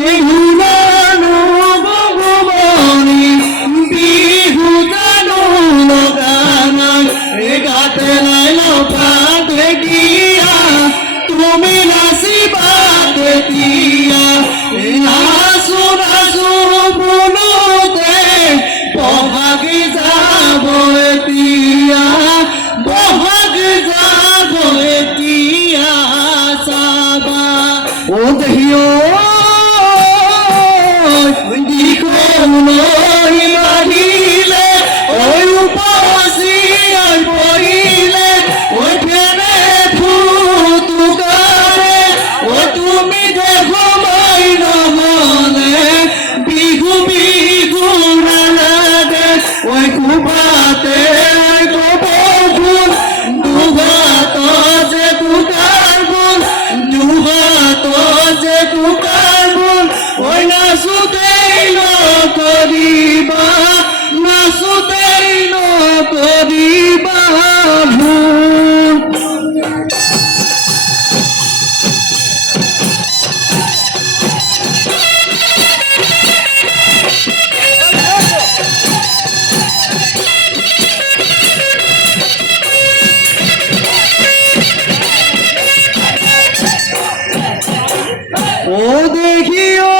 বিহুলানো ভগবানী বিহু জানো লগানাই এ গাতে লাইলো পাতে গিয়া তুমি নাচিবাতে দিয়া নাচো নাচো বুলোতে বহাগ যাব এতিয়া বহাগ যাব এতিয়া চাবা ও দেহিও দিখলৈ মাৰিলে ঐ উপচি পৰিলে ঐ ফেনে ফুটুকাৰে ঐ তুমি দেখো মই নহলে বিহু বিহু নালাগে ঐ কুবাতে কবুল দুহাত যে কুকাৰ বুল দুহাত যে কুকাৰ বুল ঐ নাচোতেই নকৰিবা নাচোতেই নকৰিবা ভুল ও দেখিও